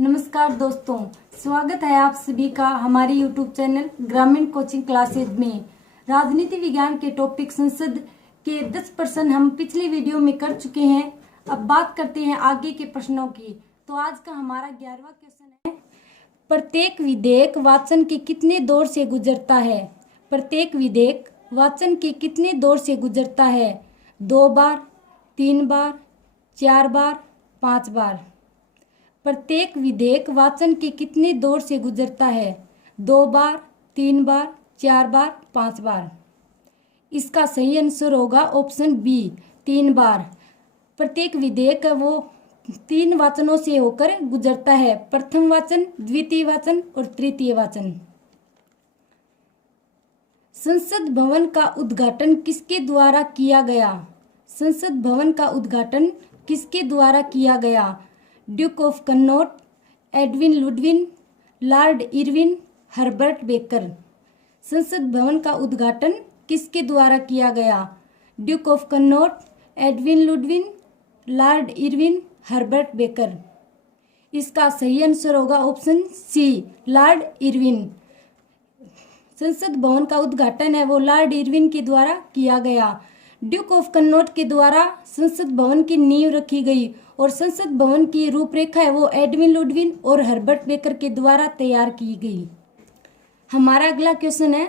नमस्कार दोस्तों, स्वागत है आप सभी का हमारे YouTube चैनल ग्रामीण कोचिंग क्लासेज में। राजनीति विज्ञान के टॉपिक संसद के 10% हम पिछली वीडियो में कर चुके हैं। अब बात करते हैं आगे के प्रश्नों की। तो आज का हमारा 11वां क्वेश्चन है, प्रत्येक विधेयक वाचन के कितने दौर से गुजरता है? प्रत्येक विधेयक वाचन के कितने दौर से गुजरता है? 2 बार, 3 बार, 4 बार, 5 बार। प्रत्येक विधेयक वाचन के कितने दौर से गुजरता है? 2 बार, 3 बार, 4 बार, 5 बार। इसका सही आंसर होगा ऑप्शन बी, 3 बार। प्रत्येक विधेयक वो 3 वाचनों से होकर गुजरता है, प्रथम वाचन, द्वितीय वाचन और तृतीय वाचन। संसद भवन का उद्घाटन किसके द्वारा किया गया? संसद भवन का उद्घाटन किसके द्वारा किया गया? Duke of Connaught, Edwin Lutyens, Lord Irwin, Herbert Baker. संसद भवन का उद्घाटन किसके द्वारा किया गया? Duke of Connaught, Edwin Lutyens, Lord Irwin, Herbert Baker. इसका सही आंसर होगा ऑप्शन सी, लॉर्ड इरविन। संसद भवन का उद्घाटन है वो लॉर्ड इरविन के द्वारा किया गया। ड्यूक ऑफ कन्नौज के द्वारा संसद भवन की नींव रखी गई और संसद भवन की रूपरेखा है वो एडविन लुडविन और हर्बर्ट बेकर के द्वारा तैयार की गई। हमारा अगला क्वेश्चन है,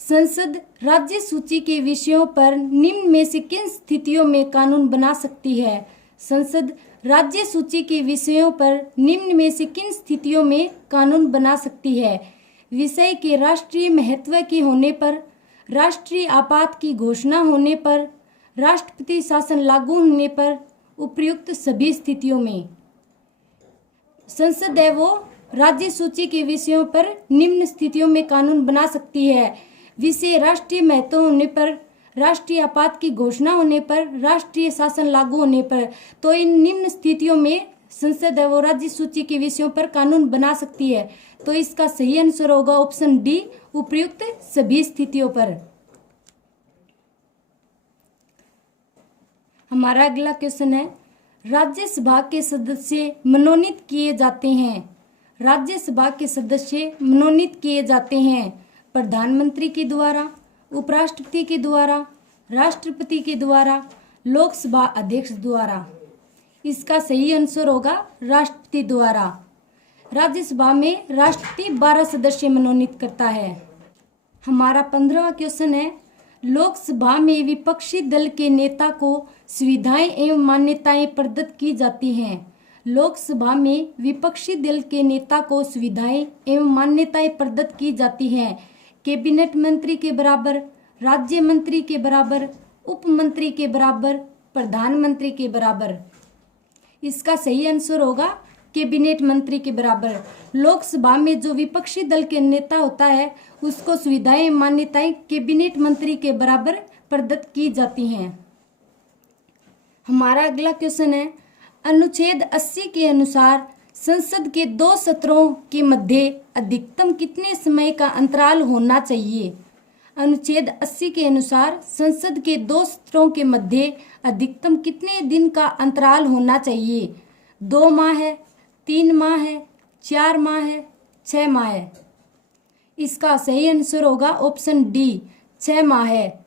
संसद राज्य सूची के विषयों पर निम्न में से किन स्थितियों में कानून बना सकती है? संसद राज्य सूची के विषयों पर निम्न में से किन स्थितियों में कानून बना सकती है? विषय के राष्ट्रीय महत्व के होने पर, राष्ट्रीय आपात की घोषणा होने पर, राष्ट्रपति शासन लागू होने पर, उपयुक्त सभी स्थितियों में। संसद है वो राज्य सूची के विषयों पर निम्न स्थितियों में कानून बना सकती है। विषय राष्ट्रीय महत्व होने पर, राष्ट्रीय आपात की घोषणा होने पर, राष्ट्रीय शासन लागू होने पर। तो इन निम्न स्थितियों में संसद है वो राज्य सूची के विषयों पर कानून बना सकती है। तो इसका सही आंसर होगा ऑप्शन डी, उपयुक्त सभी स्थितियों पर। हमारा अगला क्वेश्चन है, राज्यसभा के सदस्य मनोनीत किए जाते हैं। राज्यसभा के सदस्य मनोनीत किए जाते हैं प्रधानमंत्री के द्वारा, उपराष्ट्रपति के द्वारा, राष्ट्रपति के द्वारा, लोकसभा अध्यक्ष द्वारा। इसका सही आंसर होगा राष्ट्रपति द्वारा। राज्यसभा में राष्ट्रपति 12 सदस्य मनोनीत करता है। हमारा 15वां क्वेश्चन है, लोकसभा में विपक्षी दल के नेता को सुविधाएं एवं मान्यताएं प्रदत्त की जाती हैं। लोकसभा में विपक्षी दल के नेता को सुविधाएं एवं मान्यताएं प्रदत्त की जाती हैं। कैबिनेट मंत्री के बराबर, राज्य मंत्री के बराबर, उप मंत्री के बराबर, प्रधानमंत्री के बराबर। इसका सही आंसर होगा कैबिनेट मंत्री के बराबर। लोकसभा में जो विपक्षी दल के नेता होता है उसको सुविधाएं मान्यताएं कैबिनेट मंत्री के बराबर प्रदत्त की जाती हैं। हमारा अगला क्वेश्चन है, अनुच्छेद 80 के अनुसार संसद के 2 सत्रों के मध्य अधिकतम कितने समय का अंतराल होना चाहिए? अनुच्छेद 80 के अनुसार संसद के 2 सत्रों के मध्य अधिकतम कितने दिन का अंतराल होना चाहिए? 2 माह है, 3 माह है, 4 माह है, 6 माह है। इसका सही आंसर होगा ऑप्शन डी, 6 माह है।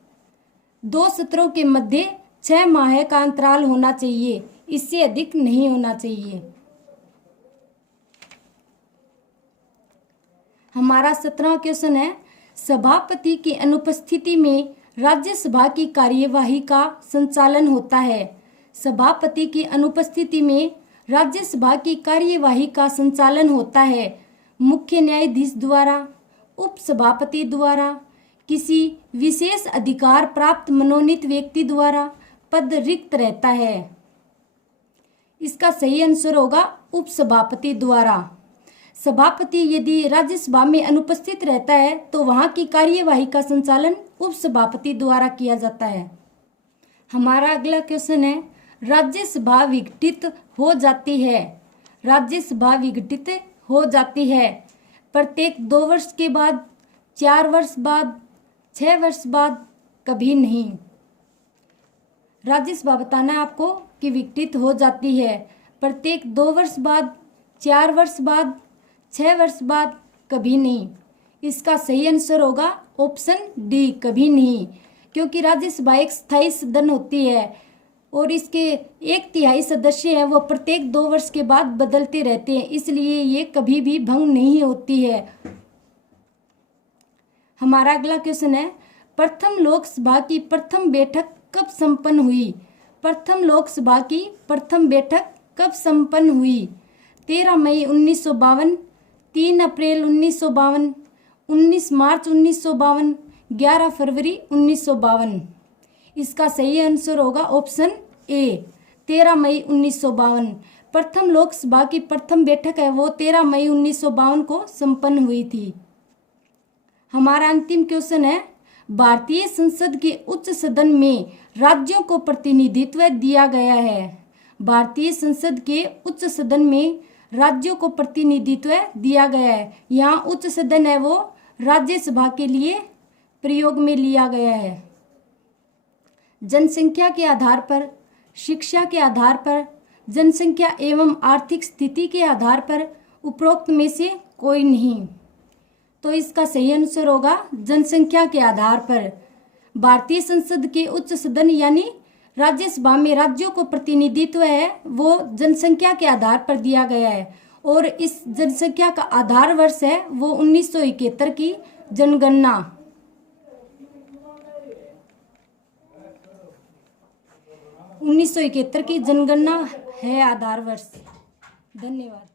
2 सत्रों के मध्य 6 माह का अंतराल होना चाहिए, इससे अधिक नहीं होना चाहिए। हमारा 17वां क्वेश्चन है, सभापति की अनुपस्थिति में राज्यसभा की कार्यवाही का संचालन होता है। सभापति की अनुपस्थिति में राज्यसभा की कार्यवाही का संचालन होता है मुख्य न्यायाधीश द्वारा, उपसभापति द्वारा, किसी विशेष अधिकार प्राप्त मनोनीत व्यक्ति द्वारा, पद रिक्त रहता है। इसका सही आंसर होगा उपसभापति द्वारा। सभापति यदि राज्यसभा में अनुपस्थित रहता है तो वहां की कार्यवाही का संचालन उपसभापति द्वारा किया जाता है। हमारा अगला क्वेश्चन है, राज्यसभा विघटित हो जाती है। राज्यसभा विघटित हो जाती है प्रत्येक 2 वर्ष के बाद, 4 वर्ष बाद, 6 वर्ष बाद, कभी नहीं। राज्यसभा बताना है आपको कि विघटित हो जाती है प्रत्येक 2 वर्ष बाद, 4 वर्ष बाद, 6 वर्ष बाद, कभी नहीं। इसका सही आंसर होगा ऑप्शन डी, कभी नहीं, क्योंकि राज्यसभा एक स्थायी सदन होती है और इसके 1/3 सदस्य हैं वो प्रत्येक 2 वर्ष के बाद बदलते रहते हैं, इसलिए ये कभी भी भंग नहीं होती है। हमारा अगला क्वेश्चन है, प्रथम लोकसभा की प्रथम बैठक कब संपन्न हुई? प्रथम लोकसभा की प्रथम बैठक कब संपन्न हुई? 13 मई 1952, 3 अप्रैल 1952, 19 मार्च 1952, 11 फरवरी 1952। इसका सही आंसर होगा ऑप्शन ए, 13 मई 1952। प्रथम लोकसभा की प्रथम बैठक है वो 13 मई 1952 को संपन्न हुई थी। हमारा अंतिम क्वेश्चन है, भारतीय संसद के उच्च सदन में राज्यों को प्रतिनिधित्व दिया गया है। भारतीय संसद के उच्च सदन में राज्यों को प्रतिनिधित्व दिया गया है। यहाँ उच्च सदन है वो राज्यसभा के लिए प्रयोग में लिया गया है। जनसंख्या के आधार पर, शिक्षा के आधार पर, जनसंख्या एवं आर्थिक स्थिति के आधार पर उपरोक्त में से कोई नहीं। तो इसका सही आंसर होगा जनसंख्या के आधार पर। भारतीय संसद के उच्च सदन यानी राज्यसभा में राज्यों को प्रतिनिधित्व है वो जनसंख्या के आधार पर दिया गया है और इस जनसंख्या का आधार वर्ष है वो 1971 की जनगणना। 1971 की जनगणना है आधार वर्ष। धन्यवाद।